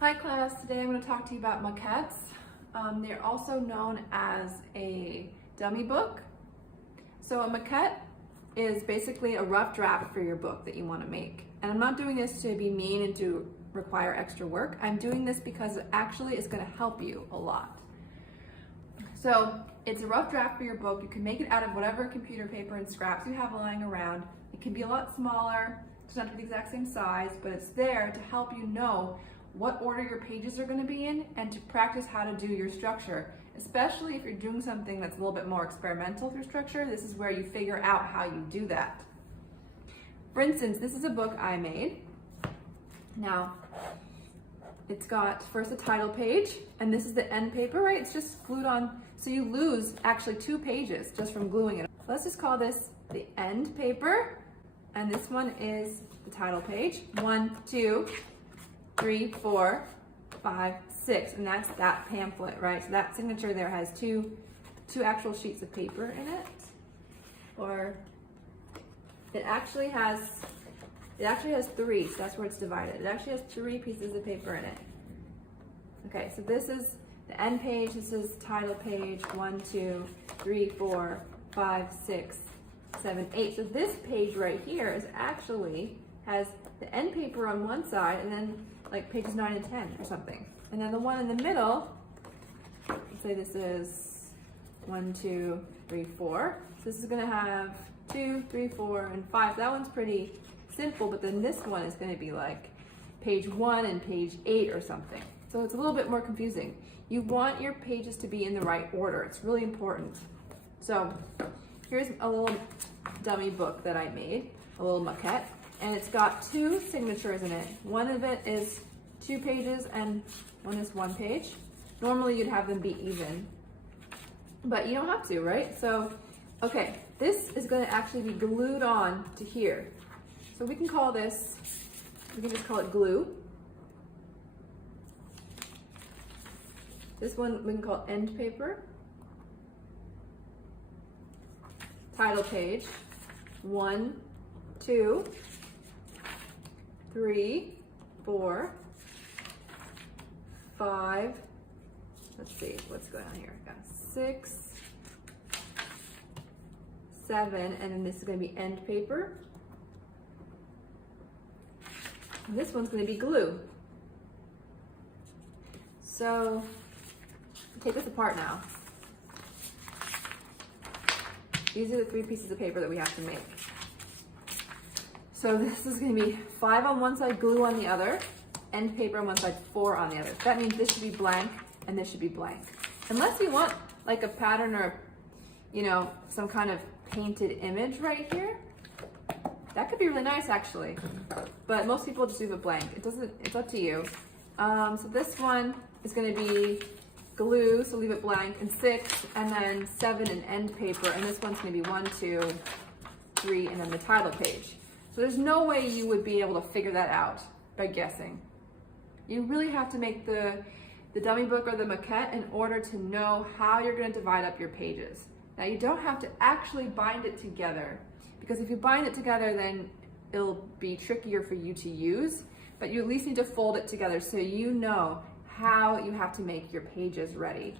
Hi class, today I'm going to talk to you about maquettes. They're also known as a dummy book. So a maquette is basically a rough draft for your book that you want to make. And I'm not doing this to be mean and to require extra work. I'm doing this because it actually is going to help you a lot. So it's a rough draft for your book. You can make it out of whatever computer paper and scraps you have lying around. It can be a lot smaller, it's not the exact same size, but it's there to help you know what order your pages are going to be in and to practice how to do your structure. Especially if you're doing something that's a little bit more experimental with your structure, this is where you figure out how you do that. For instance, this is a book I made. Now, it's got first a title page, and this is the end paper, right? It's just glued on, so you lose actually 2 pages just from gluing it. Let's just call this the end paper, and this one is the title page. 1, 2, 3, 4, 5, 6, and that's that pamphlet, right? So that signature there has two actual sheets of paper in it, or it actually has 3, so that's where it's divided. It actually has 3 pieces of paper in it. Okay, so this is the end page, this is title page, 1, 2, 3, 4, 5, 6, 7, 8. So this page right here is actually has the end paper on one side and then like pages 9 and 10 or something. And then the one in the middle, let's say this is 1, 2, 3, 4. So this is gonna have 2, 3, 4, and 5. That one's pretty simple, but then this one is gonna be like page 1 and page 8 or something. So it's a little bit more confusing. You want your pages to be in the right order. It's really important. So here's a little dummy book that I made, a little maquette, and it's got 2 signatures in it. One of it is 2 pages and one is 1 page. Normally you'd have them be even, but you don't have to, right? So, okay, this is gonna actually be glued on to here. So we can just call it glue. This one we can call end paper. Title page, 1, 2, 3, 4, 5, let's see what's going on here. I've got 6, 7, and then this is going to be end paper. And this one's going to be glue. So take this apart now. These are the 3 pieces of paper that we have to make. So this is going to be 5 on one side, glue on the other, end paper on one side, 4 on the other. That means this should be blank and this should be blank. Unless you want like a pattern or, you know, some kind of painted image right here. That could be really nice actually. But most people just leave it blank. It's up to you. So this one is going to be glue, so leave it blank, and 6, and then 7 in end paper, and this one's going to be 1, 2, 3, and then the title page. So there's no way you would be able to figure that out by guessing. You really have to make the dummy book or the maquette in order to know how you're going to divide up your pages. Now you don't have to actually bind it together, because if you bind it together then it'll be trickier for you to use, but you at least need to fold it together so you know how you have to make your pages ready.